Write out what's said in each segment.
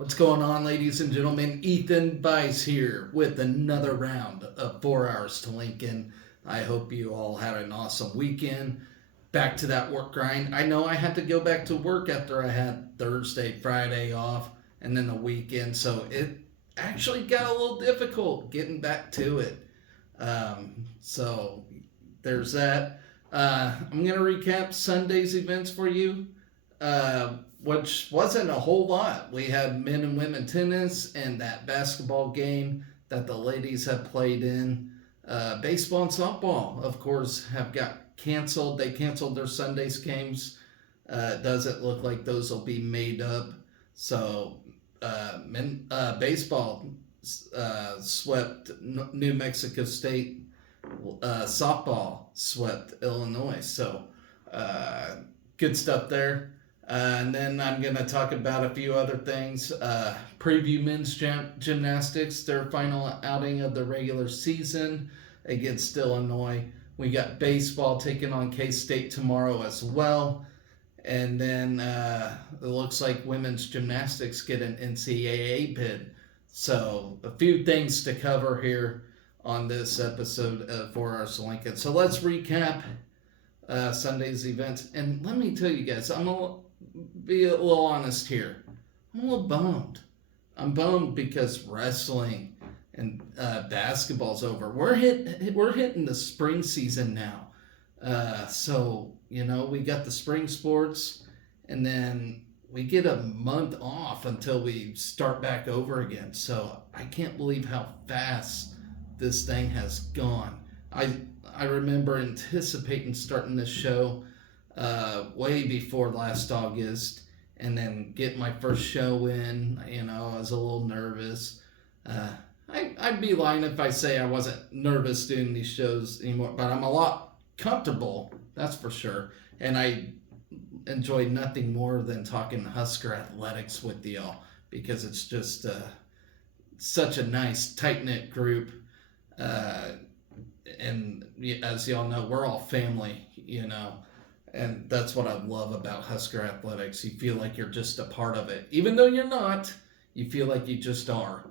What's going on, ladies and gentlemen? Ethan Bice here with another round of 4 Hours to Lincoln. I hope you all had an awesome weekend. Back to that work grind. I know I had to go back to work after I had Thursday, Friday off, and then the weekend, so it actually got a little difficult getting back to it. So there's that. I'm going to recap Sunday's events for you. Which wasn't a whole lot. We had men and women tennis and that basketball game that the ladies have played in. Baseball and softball, of course, have got canceled. They canceled their Sundays games. Doesn't look like those will be made up. So, baseball swept New Mexico State. Softball swept Illinois. So, good stuff there. And then I'm going to talk about a few other things. Preview men's gymnastics, their final outing of the regular season against Illinois. We got baseball taking on Kstate tomorrow as well. And then it looks like women's gymnastics get an NCAA bid. So a few things to cover here on this episode of 4 Hours to Lincoln. So let's recap Sunday's events. And let me tell you guys, be a little honest here. I'm a little bummed. I'm bummed because wrestling and basketball's over. We're hitting the spring season now. So we got the spring sports, and then we get a month off until we start back over again. So I can't believe how fast this thing has gone. I remember anticipating starting this show way before last August, and then get my first show in. I was a little nervous. I'd be lying if I say I wasn't nervous doing these shows anymore, but I'm a lot comfortable, that's for sure. And I enjoy nothing more than talking Husker athletics with y'all, because it's just such a nice, tight-knit group. And as y'all know, we're all family, And that's what I love about Husker athletics. You feel like you're just a part of it. Even though you're not, you feel like you just are.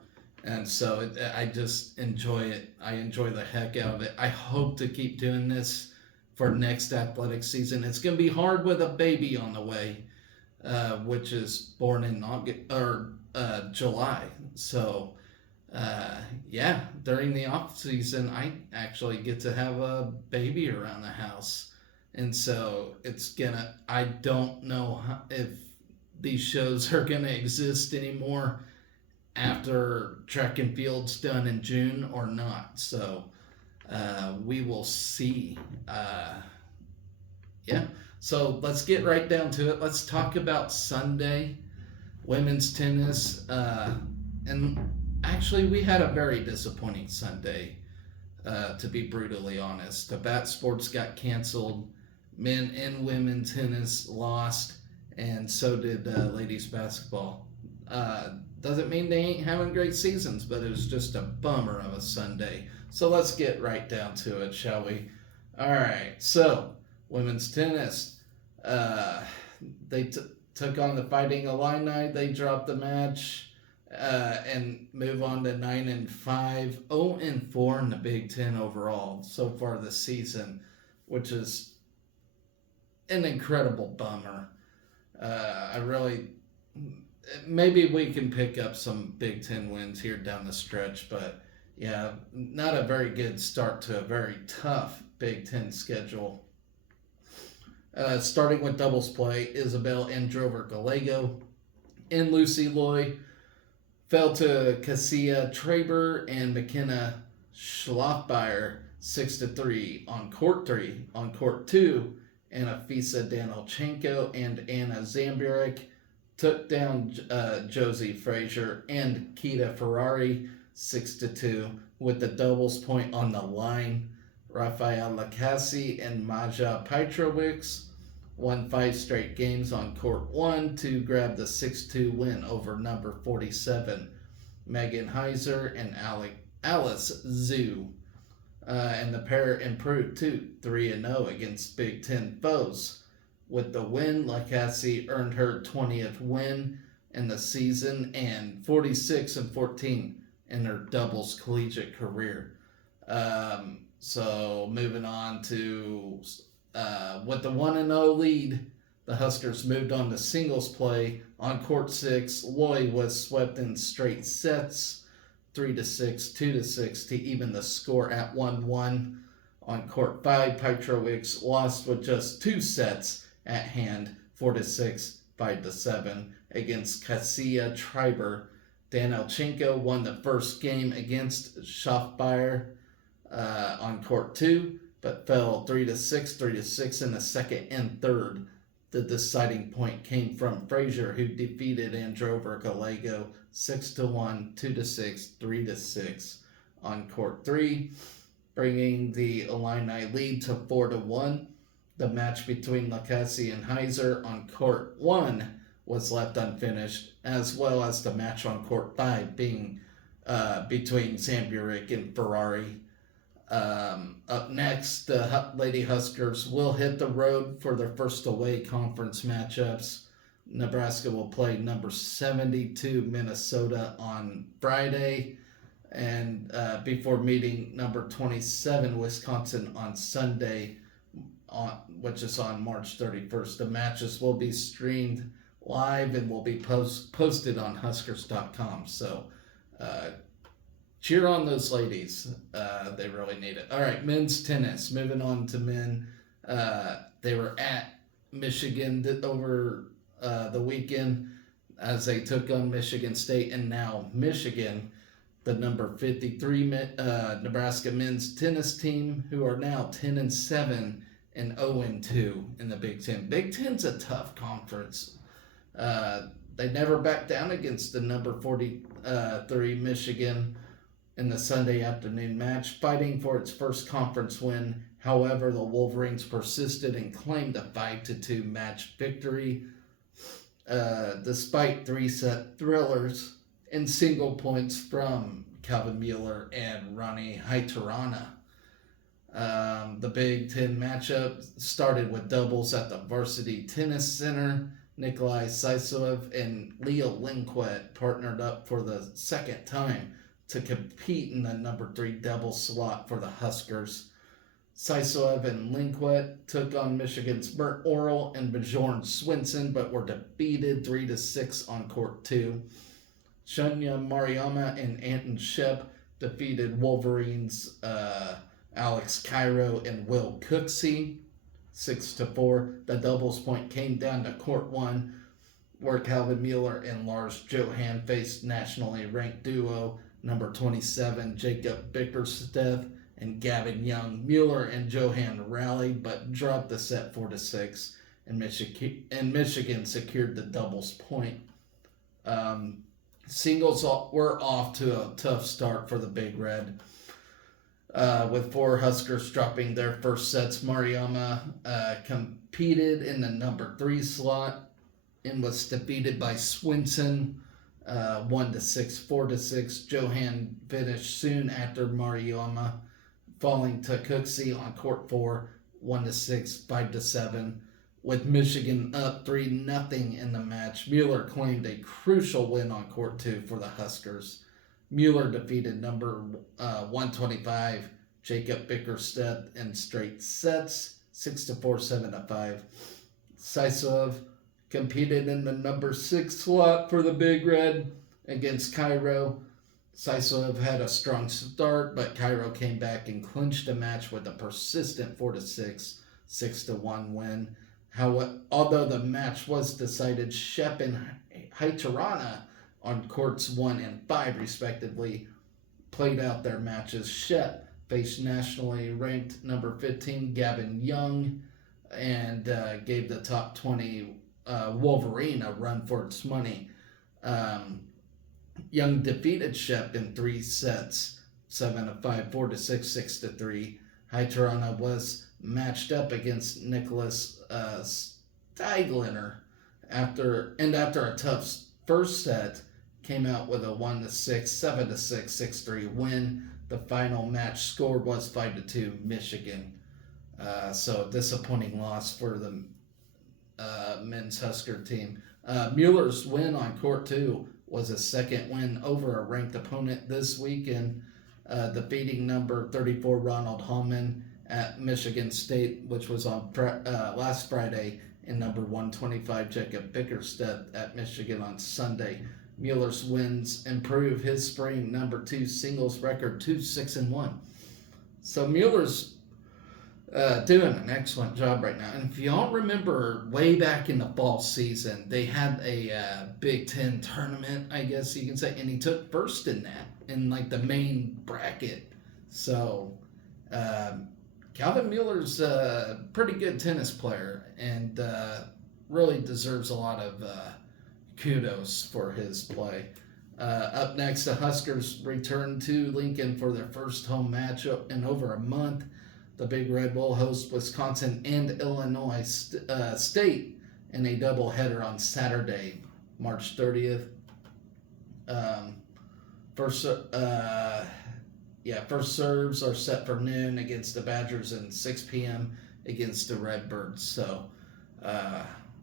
And so I just enjoy it. I enjoy the heck out of it. I hope to keep doing this for next athletic season. It's going to be hard with a baby on the way, which is born in July. So, during the off season, I actually get to have a baby around the house. And so I don't know if these shows are going to exist anymore after track and field's done in June or not. So we will see. So let's get right down to it. Let's talk about Sunday women's tennis. And actually, we had a very disappointing Sunday, to be brutally honest. The bat sports got canceled. Men and women tennis lost, and so did ladies basketball. Doesn't mean they ain't having great seasons, but it was just a bummer of a Sunday. So let's get right down to it, shall we? All right, so women's tennis. They took on the Fighting Illini. They dropped the match and move on to 9-5, 0-4 in the Big Ten overall so far this season, which is an incredible bummer. Maybe we can pick up some Big Ten wins here down the stretch, but yeah, not a very good start to a very tough Big Ten schedule. Starting with doubles play, Isabel Androver-Gallego and Lucy Loy fell to Cassia Traber and McKenna Schlafbeyer 6-3 on court 3. On court 2, Anafisa Danilchenko and Anna Zamburek took down Josie Frazier and Kita Ferrari 6-2 with the doubles point on the line. Rafael Lacassi and Maja Petrovic won 5 straight games on court 1 to grab the 6-2 win over number 47 Megan Heiser and Alice Zhu. And the pair improved to 3-0 against Big Ten foes. With the win, Lacassi earned her 20th win in the season and 46-14 in their doubles collegiate career. So moving on to with the 1-0 lead, the Huskers moved on to singles play. On court 6, Loy was swept in straight sets, 3-6, 2-6 to even the score at 1-1. On court 5, Petrovic lost with just 2 sets at hand, 4-6, 5-7 against Kasia Triber. Danilchenko won the first game against Schaffbayer on court 2, but fell 3-6, 3-6 in the second and third. The deciding point came from Frazier, who defeated Androver Gallego 6-1, 2-6, 3-6 on court 3, bringing the Illini lead to 4-1. The match between Lacazzi and Heiser on court 1 was left unfinished, as well as the match on court 5 being between Zamburik and Ferrari. Up next, the Lady Huskers will hit the road for their first away conference matchups. Nebraska will play number 72 Minnesota on Friday, and before meeting number 27 Wisconsin on Sunday, which is on March 31st. The matches will be streamed live and will be posted on Huskers.com. So cheer on those ladies. They really need it. All right, men's tennis. Moving on to men. They were at Michigan over the weekend as they took on Michigan State, and now Michigan, the number 53 Nebraska men's tennis team, who are now 10-7 and 0-2 in the Big Ten. Big Ten's a tough conference. They never backed down against the number 43 Michigan in the Sunday afternoon match, fighting for its first conference win. However, the Wolverines persisted and claimed a 5-2 match victory, despite 3-set thrillers and single points from Calvin Mueller and Ronnie Haitarana. The Big Ten matchup started with doubles at the Varsity Tennis Center. Nikolai Saisov and Leo Lindquist partnered up for the second time to compete in the number 3 double slot for the Huskers. Saisov and Lindquist took on Michigan's Bert Orrell and Bjorn Swinson, but were defeated 3-6 on court 2. Shunya Mariama and Anton Shep defeated Wolverines' Alex Cairo and Will Cooksey 6-4. The doubles point came down to court 1, where Calvin Mueller and Lars Johan faced nationally ranked duo number 27 Jacob Bickersteth and Gavin Young. Mueller and Johan rallied but dropped the set 4-6, and Michigan secured the doubles point. Singles were off to a tough start for the Big Red, with 4 Huskers dropping their first sets. Mariama competed in the number 3 slot and was defeated by Swinson 1-6, 4-6. Johan finished soon after Mariama, falling to Cooksey on court 4, 1-6, 5-7. With Michigan up 3-0 in the match, Mueller claimed a crucial win on court 2 for the Huskers. Mueller defeated number 125 Jacob Bickersteth in straight sets, 6-4, 7-5. Saisov competed in the number 6 slot for the Big Red against Cairo. Saisov had a strong start, but Cairo came back and clinched the match with a persistent 4-6, 6-1 win. Although the match was decided, Shep and Haitarana on courts 1 and 5 respectively played out their matches. Shep faced nationally ranked number 15 Gavin Young and gave the top 20 Wolverine a run for its money. Young defeated Shep in 3 sets, 7-5, 4-6, 6-3. Haitarana was matched up against Nicholas Steigliner after a tough first set, came out with a 1-6, 7-6, 6-3 win. The final match score was 5-2 Michigan. So a disappointing loss for the men's Husker team. Mueller's win on court 2 was a second win over a ranked opponent this weekend, defeating number 34 Ronald Hallman at Michigan State, which was on last Friday, and number 125 Jacob Bickerstedt at Michigan on Sunday. Mueller's wins improve his spring number 2 singles record to 6-1. So Mueller's doing an excellent job right now. And if y'all remember way back in the fall season, they had a Big Ten tournament, I guess you can say, and he took first in that, in like the main bracket. So Calvin Mueller's a pretty good tennis player and really deserves a lot of kudos for his play. Up next, the Huskers return to Lincoln for their first home match in over a month. The Big Red will host Wisconsin and Illinois State in a doubleheader on Saturday, March 30th. First serves are set for noon against the Badgers and 6 p.m. against the Redbirds. So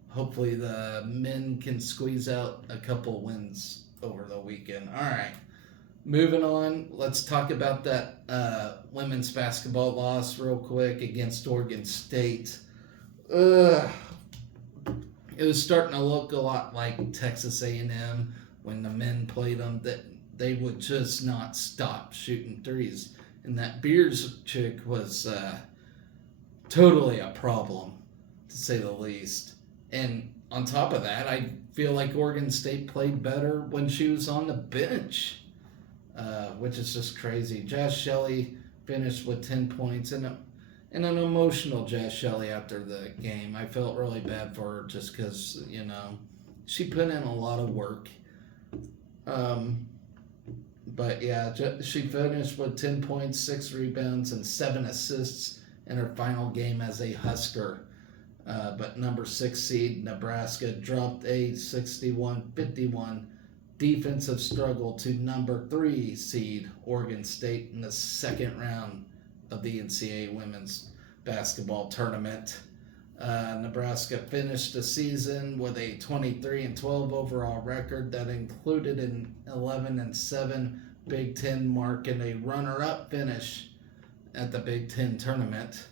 hopefully the men can squeeze out a couple wins over the weekend. All right. Moving on, let's talk about that women's basketball loss real quick against Oregon State. It was starting to look a lot like Texas A&M when the men played them, that they would just not stop shooting threes. And that Beers chick was totally a problem, to say the least. And on top of that, I feel like Oregon State played better when she was on the bench. Which is just crazy. Jazz Shelley finished with 10 points and an emotional Jazz Shelley after the game. I felt really bad for her just because, she put in a lot of work. But yeah, she finished with 10 points, 6 rebounds, and 7 assists in her final game as a Husker. But number 6 seed Nebraska dropped a 61-51 defensive struggle to number 3 seed Oregon State in the second round of the NCAA women's basketball tournament. Nebraska finished the season with a 23-12 overall record that included an 11-7 Big Ten mark and a runner-up finish at the Big Ten tournament.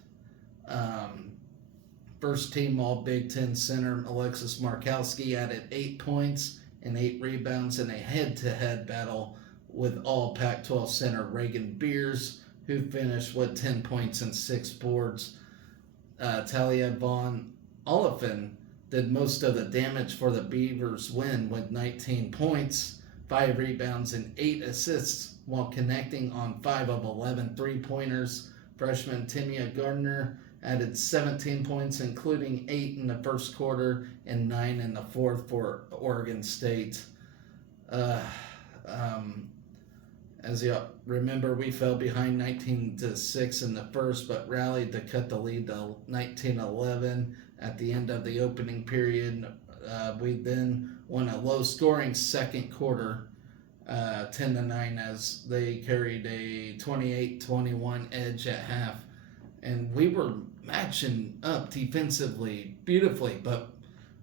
First team All Big Ten center Alexis Markowski added 8 points and 8 rebounds in a head-to-head battle with all Pac-12 center Reagan Beers, who finished with 10 points and 6 boards. Talia Von Oliphant did most of the damage for the Beavers' win with 19 points, 5 rebounds, and 8 assists while connecting on 5 of 11 three-pointers. Freshman Timia Gardner added 17 points, including 8 in the first quarter and 9 in the fourth for Oregon State. As you remember, we fell behind 19-6 in the first, but rallied to cut the lead to 19-11 at the end of the opening period. We then won a low-scoring second quarter, 10-9, as they carried a 28-21 edge at half. And we were matching up defensively beautifully, but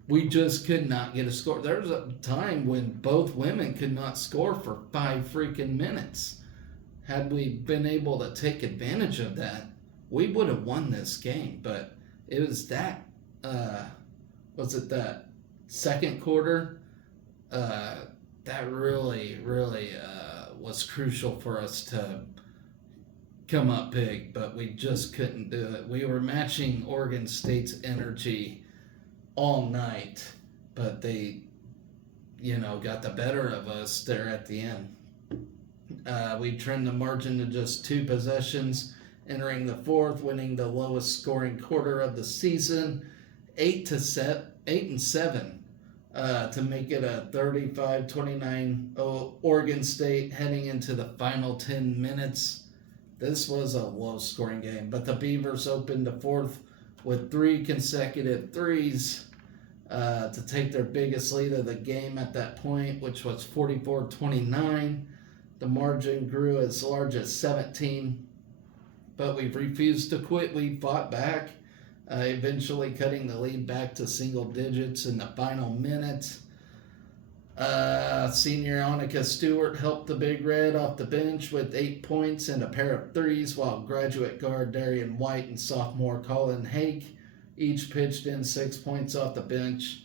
we just could not get a score. There was a time when both women could not score for 5 freaking minutes. Had we been able to take advantage of that, we would have won this game. But it was that, that second quarter? That really was crucial for us to come up big, but we just couldn't do it. We were matching Oregon State's energy all night, but they, got the better of us there at the end. We trimmed the margin to just 2 possessions, entering the fourth, winning the lowest scoring quarter of the season, 8-7, to make it a 35-29 Oregon State heading into the final 10 minutes. This was a low-scoring game, but the Beavers opened the fourth with 3 consecutive threes to take their biggest lead of the game at that point, which was 44-29. The margin grew as large as 17, but we refused to quit. We fought back. eventually cutting the lead back to single digits in the final minute. Senior Annika Stewart helped the Big Red off the bench with 8 points and a pair of threes, while graduate guard Darian White and sophomore Colin Hake each pitched in 6 points off the bench.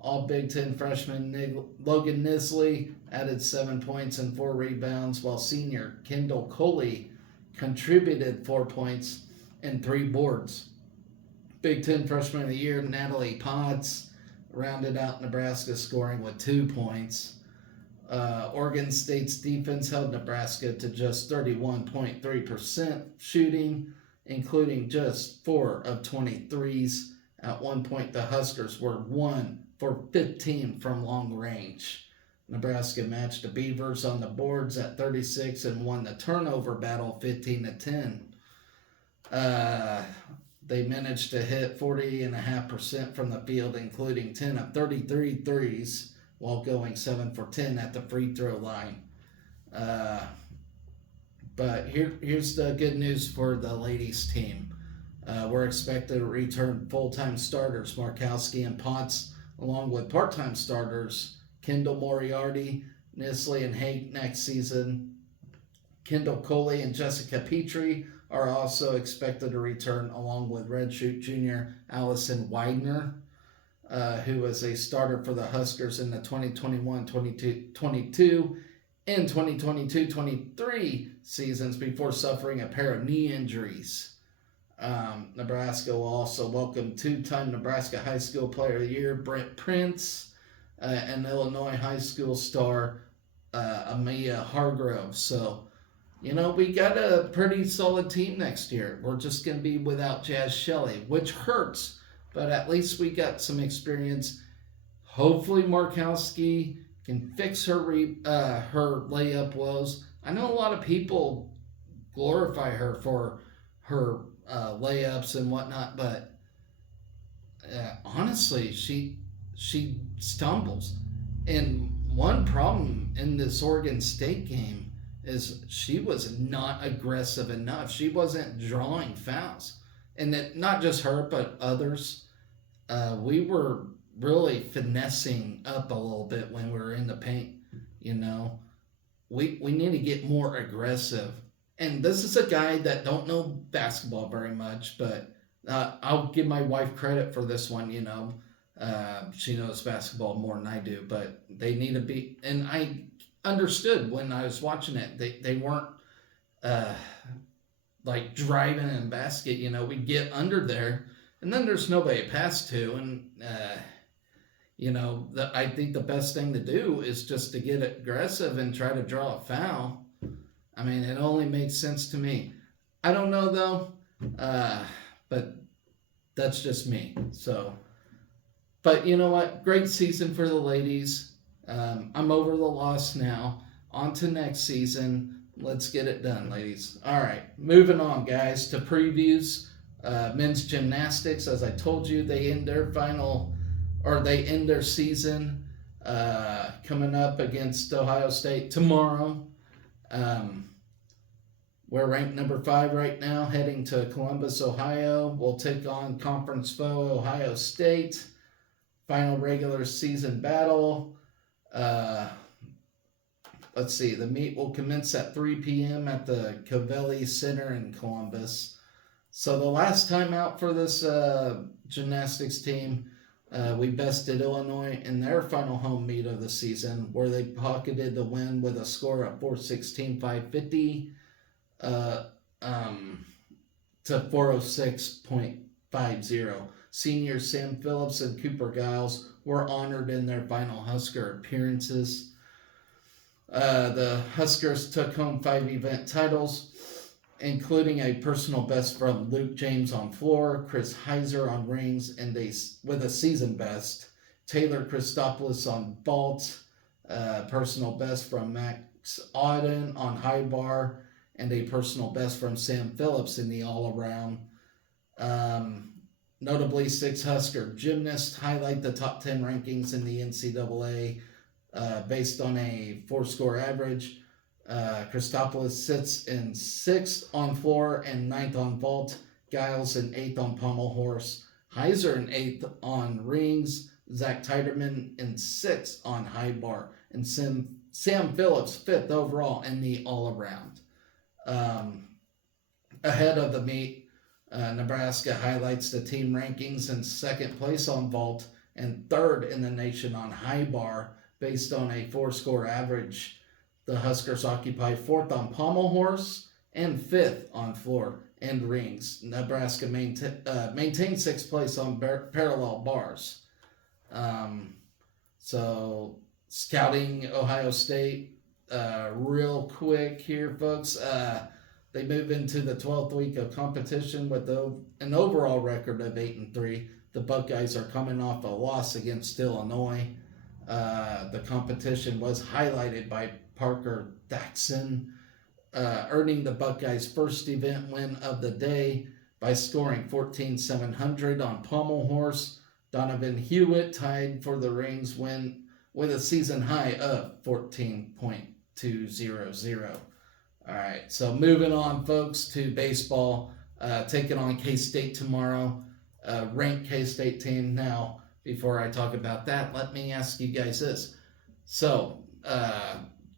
All Big Ten freshman Logan Nisley added 7 points and 4 rebounds, while senior Kendall Coley contributed 4 points and 3 boards. Big Ten freshman of the year Natalie Potts rounded out Nebraska's scoring with 2 points. Oregon State's defense held Nebraska to just 31.3% shooting, including just 4 of 23s. At one point, the Huskers were 1 for 15 from long range. Nebraska matched the Beavers on the boards at 36 and won the turnover battle 15-10. They managed to hit 40.5% from the field, including 10 of 33 threes, while going 7 for 10 at the free throw line. But here's the good news for the ladies team. We're expected to return full-time starters Markowski and Potts, along with part-time starters Kendall Moriarty, Nisley, and Hake next season. Kendall Coley and Jessica Petrie are also expected to return, along with redshirt junior Allison Widener, who was a starter for the Huskers in the 2021-22 and 2022-23 seasons before suffering a pair of knee injuries. Nebraska will also welcome two-time Nebraska High School Player of the Year Brent Prince and Illinois High School star Amaya Hargrove. So, we got a pretty solid team next year. We're just going to be without Jazz Shelley, which hurts, but at least we got some experience. Hopefully Markowski can fix her layup woes. I know a lot of people glorify her for her layups and whatnot, but honestly, she stumbles. And one problem in this Oregon State game is she was not aggressive enough. She wasn't drawing fouls. And that not just her, but others. We were really finessing up a little bit when we were in the paint, We need to get more aggressive. And this is a guy that don't know basketball very much, but I'll give my wife credit for this one, She knows basketball more than I do, but they need to be, and I understood when I was watching it, they weren't like driving in basket, we get under there, and then there's nobody to pass to, and I think the best thing to do is just to get aggressive and try to draw a foul. I mean, it only makes sense to me. I don't know, though, but that's just me. So, but you know what? Great season for the ladies. I'm over the loss now. On to next season. Let's get it done, ladies. All right, moving on, guys, to previews. Men's gymnastics, as I told you, they end their season coming up against Ohio State tomorrow. We're ranked number 5 right now, heading to Columbus, Ohio. We'll take on conference foe Ohio State. Final regular season battle. Let's see. The meet will commence at 3 p.m. at the Covelli Center in Columbus. So the last time out for this gymnastics team, we bested Illinois in their final home meet of the season, where they pocketed the win with a score of 416-550 to 406.50. Seniors Sam Phillips and Cooper Giles were honored in their final Husker appearances. The Huskers took home 5 event titles, including a personal best from Luke James on floor, Chris Heiser on rings, and with a season best, Taylor Christopoulos on vault, personal best from Max Auden on high bar, and a personal best from Sam Phillips in the all-around. Notably, 6 Husker gymnasts highlight the top 10 rankings in the NCAA based on a 4-score average. Christopoulos sits in 6th on floor and 9th on vault. Giles in 8th on pommel horse. Heiser in 8th on rings, Zach Titerman in 6th on high bar, and Sam Phillips 5th overall in the all-around. Ahead of the meet, Nebraska highlights the team rankings in 2nd place on vault and 3rd in the nation on high bar based on a 4-score average. The Huskers occupy 4th on pommel horse and 5th on floor and rings. Nebraska maintained 6th place on parallel bars. So scouting Ohio State, real quick here, folks. They move into the 12th week of competition with an overall record of 8-3. The Buckeyes are coming off a loss against Illinois. The competition was highlighted by Parker Daxon, earning the Buckeyes' first event win of the day by scoring 14,700 on pommel horse. Donovan Hewitt tied for the rings win with a season high of 14.200. All right, so moving on, folks, to baseball. Taking on K-State tomorrow. Ranked K-State team. Now, before I talk about that, let me ask you guys this. So,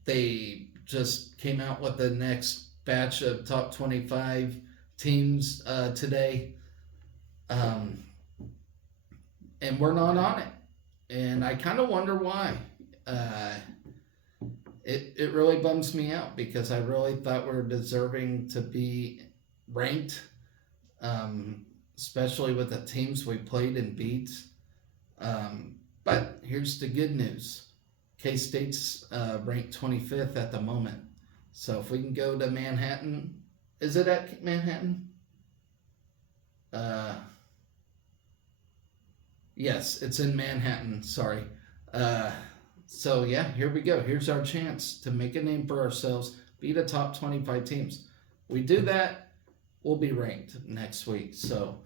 they just came out with the next batch of top 25 teams today. And we're not on it. And I kind of wonder why. It really bums me out because I really thought we were deserving to be ranked, especially with the teams we played and beat. But here's the good news. K-State's ranked 25th at the moment. So if we can go to Manhattan, is it at Manhattan? Yes, it's in Manhattan, sorry. So yeah, here we go. Here's our chance to make a name for ourselves, be the top 25 teams. We do that, we'll be ranked next week. So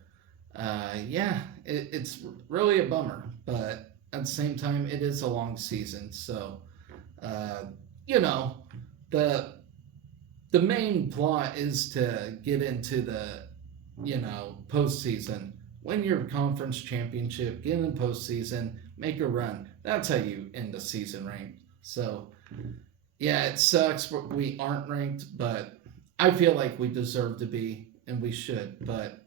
yeah, it's really a bummer, but at the same time, it is a long season. So, you know, the main plot is to get into the, postseason. Win your conference championship, get in postseason, make a run. That's how you end the season ranked. So, yeah, it sucks we aren't ranked, but I feel like we deserve to be, and we should. But,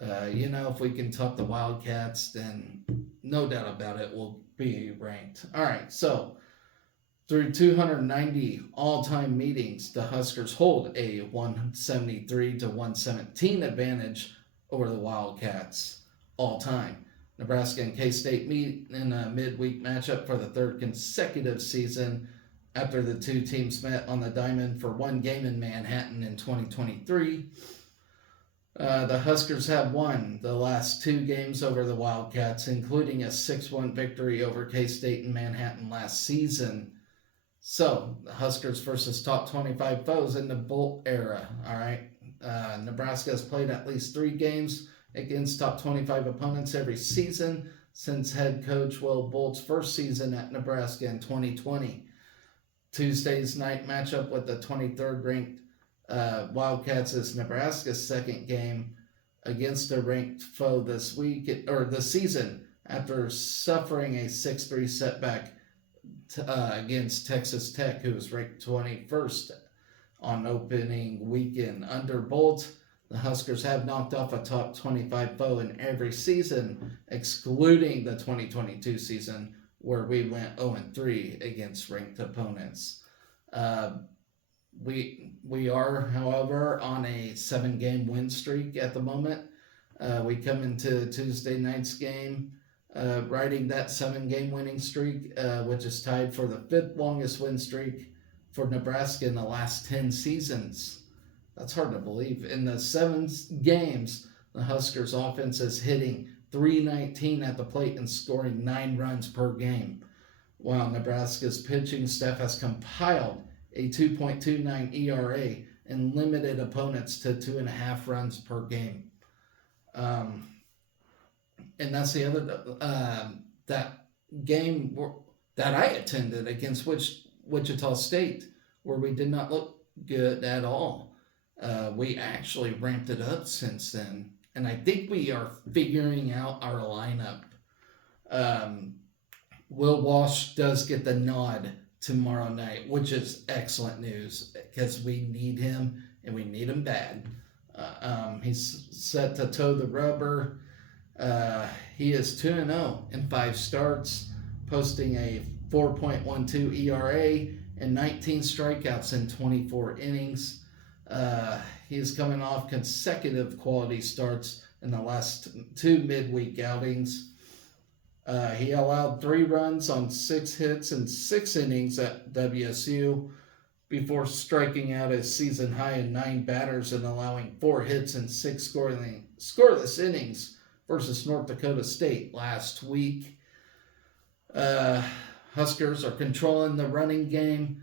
if we can top the Wildcats, then no doubt about it, we'll be ranked. All right, so through 290 all-time meetings, the Huskers hold a 173-117 advantage over the Wildcats all time. Nebraska and K-State meet in a midweek matchup for the 3rd consecutive season after the two teams met on the diamond for one game in Manhattan in 2023. The Huskers have won the last 2 games over the Wildcats, including a 6-1 victory over K-State in Manhattan last season. So, the Huskers versus top 25 foes in the Bolt era, all right? Nebraska has played at least 3 games against top 25 opponents every season since head coach Will Bolt's first season at Nebraska in 2020. Tuesday's night matchup with the 23rd ranked Wildcats is Nebraska's second game against a ranked foe this season after suffering a 6-3 setback against Texas Tech, who was ranked 21st on opening weekend. Under Bolt, the Huskers have knocked off a top 25 foe in every season, excluding the 2022 season, where we went 0-3 against ranked opponents. We are, however, on a 7-game win streak at the moment. We come into Tuesday night's game riding that 7-game winning streak, which is tied for the 5th longest win streak for Nebraska in the last 10 seasons. That's hard to believe. In the 7 games, the Huskers offense is hitting .319 at the plate and scoring 9 runs per game, while Nebraska's pitching staff has compiled a 2.29 ERA and limited opponents to 2.5 runs per game. And that's the other that game that I attended against Wichita State, where we did not look good at all. We actually ramped it up since then. and I think we are figuring out our lineup. Um, Will Walsh does get the nod tomorrow night, which is excellent news because we need him and we need him bad. He's set to toe the rubber. He is 2-0 in 5 starts, posting a 4.12 ERA and 19 strikeouts in 24 innings. He is coming off consecutive quality starts in the last 2 midweek outings. He allowed 3 runs on 6 hits in 6 innings at WSU before striking out a season high in 9 batters and allowing 4 hits in 6 scoreless innings versus North Dakota State last week. Huskers are controlling the running game.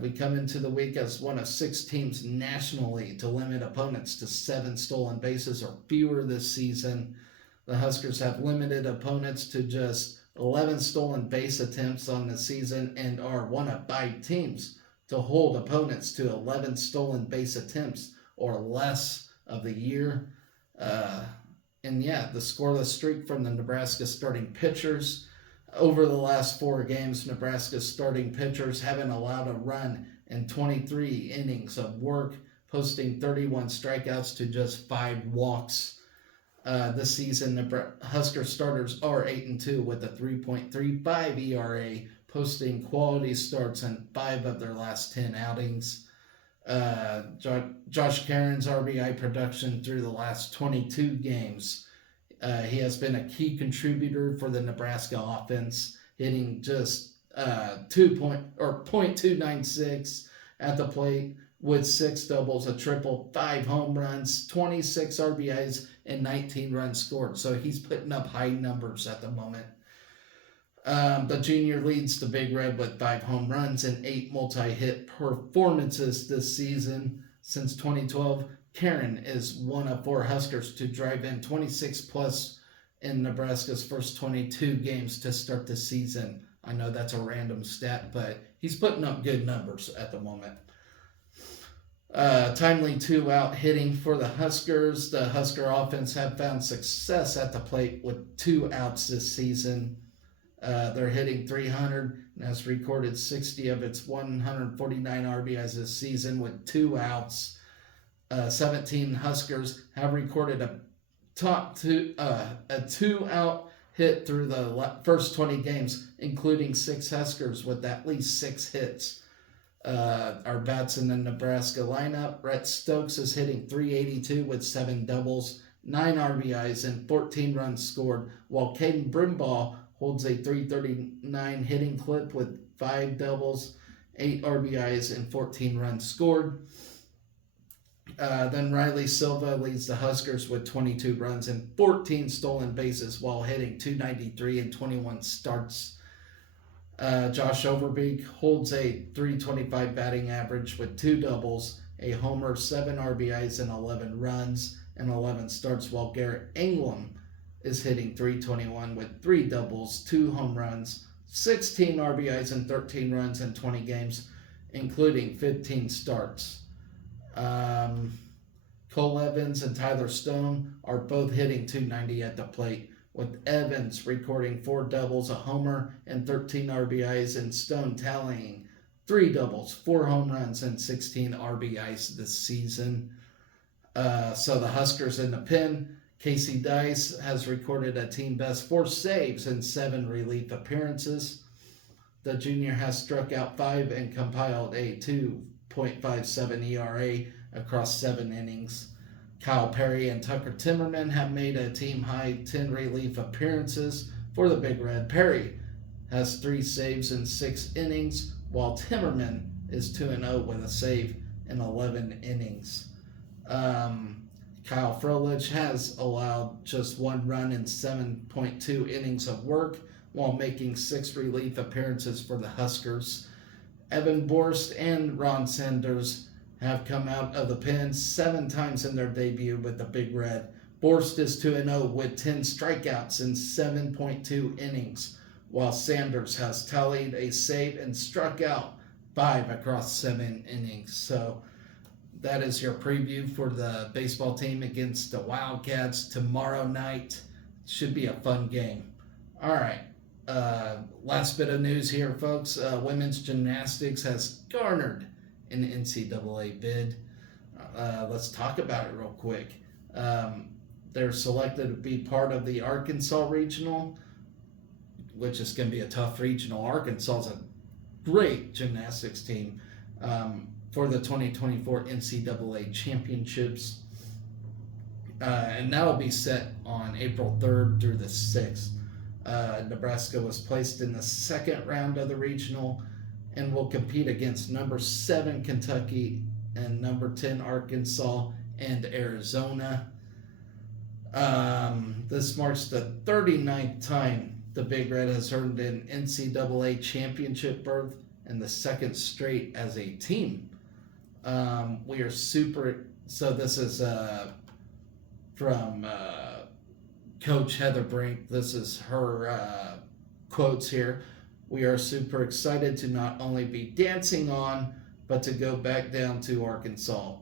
We come into the week as one of 6 teams nationally to limit opponents to 7 stolen bases or fewer this season. The Huskers have limited opponents to just 11 stolen base attempts on the season and are one of 5 teams to hold opponents to 11 stolen base attempts or less of the year. And yeah, the scoreless streak from the Nebraska starting pitchers. Over the last 4 games, Nebraska's starting pitchers haven't allowed a run in 23 innings of work, posting 31 strikeouts to just 5 walks. This season, the Husker starters are 8-2 with a 3.35 ERA, posting quality starts in 5 of their last 10 outings. Josh Caron's RBI production through the last 22 games. He has been a key contributor for the Nebraska offense, hitting just 0.296 at the plate with 6 doubles, a triple, 5 home runs, 26 RBIs, and 19 runs scored. So he's putting up high numbers at the moment. The junior leads the Big Red with 5 home runs and 8 multi-hit performances this season. Since 2012, Caron is one of 4 Huskers to drive in 26-plus in Nebraska's first 22 games to start the season. I know that's a random stat, but he's putting up good numbers at the moment. Timely 2-out hitting for the Huskers. The Husker offense have found success at the plate with 2 outs this season. They're hitting .300 and has recorded 60 of its 149 RBIs this season with 2 outs. 17 Huskers have recorded a 2-out hit through the first 20 games, including 6 Huskers with at least 6 hits. Our bats in the Nebraska lineup, Rhett Stokes is hitting .382 with 7 doubles, 9 RBIs, and 14 runs scored, while Caden Brimbaugh holds a .339 hitting clip with 5 doubles, 8 RBIs, and 14 runs scored. Then Riley Silva leads the Huskers with 22 runs and 14 stolen bases while hitting .293 in 21 starts. Josh Overbeek holds a .325 batting average with 2 doubles, a homer, 7 RBIs, and 11 runs and 11 starts, while Garrett England is hitting .321 with 3 doubles, 2 home runs, 16 RBIs, and 13 runs in 20 games, including 15 starts. Cole Evans and Tyler Stone are both hitting .290 at the plate, with Evans recording 4 doubles, a homer, and 13 RBIs, and Stone tallying 3 doubles, 4 home runs, and 16 RBIs this season. So the Huskers in the pen, Casey Dice has recorded a team best 4 saves and 7 relief appearances. The junior has struck out 5 and compiled a 2.57 ERA across 7 innings. Kyle Perry and Tucker Timmerman have made a team-high 10 relief appearances for the Big Red. Perry has 3 saves in 6 innings, while Timmerman is 2-0 with a save in 11 innings. Kyle Froelich has allowed just 1 run in 7.2 innings of work, while making 6 relief appearances for the Huskers. Evan Borst and Ron Sanders have come out of the pen 7 times in their debut with the Big Red. Borst is 2-0 with 10 strikeouts in 7.2 innings, while Sanders has tallied a save and struck out 5 across 7 innings. So that is your preview for the baseball team against the Wildcats tomorrow night. Should be a fun game. All right. Last bit of news here, folks. Women's gymnastics has garnered an NCAA bid. Let's talk about it real quick. They're selected to be part of the Arkansas Regional, which is going to be a tough regional. Arkansas is a great gymnastics team for the 2024 NCAA Championships. And that will be set on April 3rd through the 6th. Nebraska was placed in the second round of the regional and will compete against number 7 Kentucky and number 10 Arkansas and Arizona. This marks the 39th time the Big Red has earned an NCAA championship berth and the second straight as a team. We are super. So this is from Coach Heather Brink. This is her quotes here. We are super excited to not only be dancing on, but to go back down to Arkansas.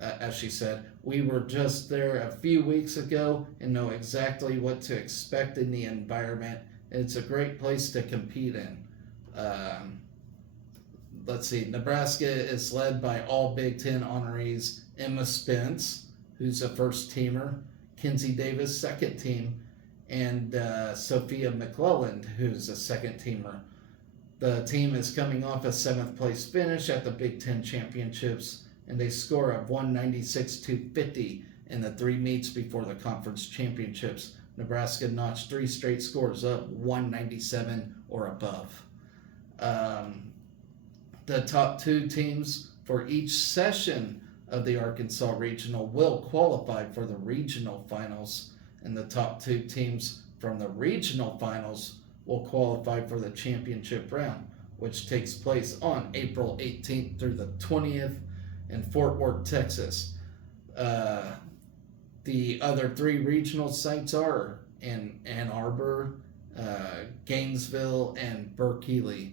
As she said, we were just there a few weeks ago and know exactly what to expect in the environment. It's a great place to compete in. Let's see, Nebraska is led by all Big Ten honorees Emma Spence, who's a first teamer, Kinsey Davis, second team, and Sophia McClelland, who's a second teamer. The team is coming off a 7th place finish at the Big Ten Championships, and they score of 196-50 in the 3 meets before the conference championships. Nebraska notched 3 straight scores up, 197 or above. The top 2 teams for each session of the Arkansas Regional will qualify for the regional finals, and the top 2 teams from the regional finals will qualify for the championship round, which takes place on April 18th through the 20th in Fort Worth, Texas. The other 3 regional sites are in Ann Arbor, Gainesville, and Berkeley.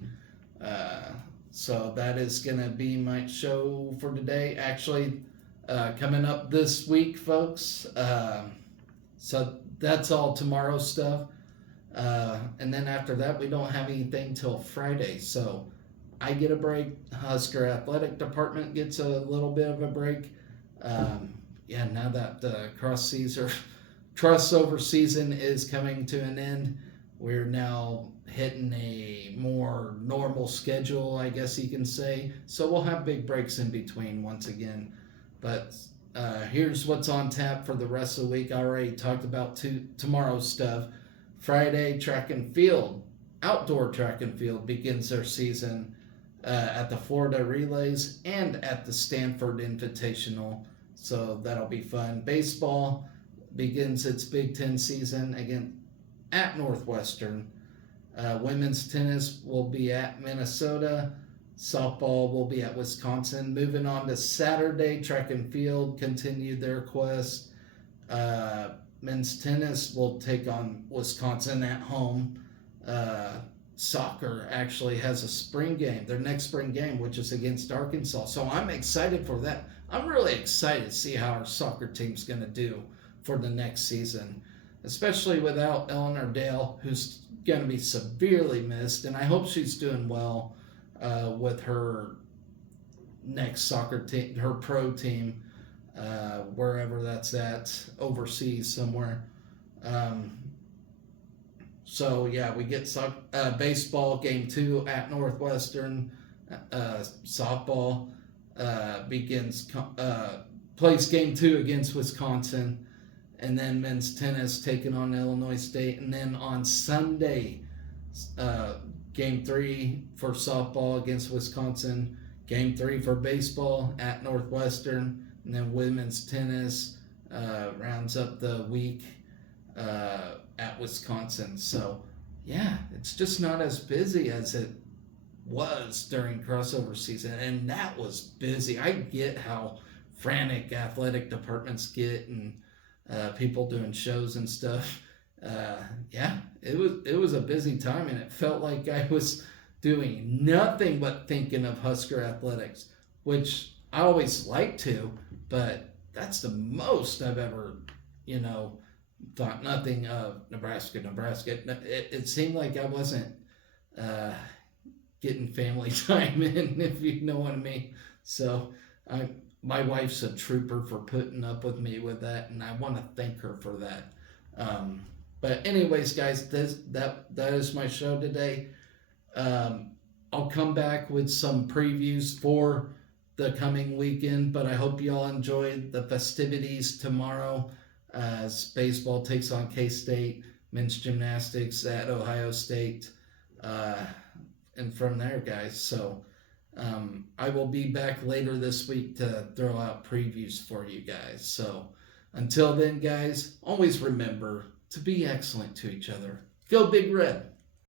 So that is going to be my show for today. Actually, coming up this week, folks. So that's all tomorrow's stuff. And then after that, we don't have anything till Friday. So I get a break. Husker Athletic Department gets a little bit of a break. Now that the crossover season is coming to an end, we're now hitting a more normal schedule, I guess you can say. So we'll have big breaks in between once again. But here's what's on tap for the rest of the week. I already talked about tomorrow's stuff. Friday, track and field, outdoor track and field begins their season at the Florida Relays and at the Stanford Invitational. So that'll be fun. Baseball begins its Big Ten season again at Northwestern. Women's tennis will be at Minnesota. Softball will be at Wisconsin. Moving on to Saturday, track and field continued their quest. Men's tennis will take on Wisconsin at home. Soccer actually has a spring game, their next spring game, which is against Arkansas. So I'm excited for that. I'm really excited to see how our soccer team's going to do for the next season, especially without Eleanor Dale, who's going to be severely missed. And I hope she's doing well with her next soccer team, her pro team, wherever that's at, overseas somewhere. So yeah, we get baseball game 2 at Northwestern. Softball plays game 2 against Wisconsin, and then men's tennis taking on Illinois State, and then on Sunday, game 3 for softball against Wisconsin, game 3 for baseball at Northwestern, and then women's tennis rounds up the week at Wisconsin. So yeah, it's just not as busy as it was during crossover season, and that was busy. I get how frantic athletic departments get and people doing shows and stuff. It was a busy time, and it felt like I was doing nothing but thinking of Husker athletics, which I always like to, but that's the most I've ever, thought nothing of Nebraska. It seemed like I wasn't uh, getting family time in, if you know what I mean. So my wife's a trooper for putting up with me with that, and I want to thank her for that. Um, but anyways, guys, that is my show today. I'll come back with some previews for the coming weekend, but I hope you all enjoy the festivities tomorrow as baseball takes on K-State, men's gymnastics at Ohio State, and from there, guys. So I will be back later this week to throw out previews for you guys. So until then, guys, always remember to be excellent to each other. Go Big Red!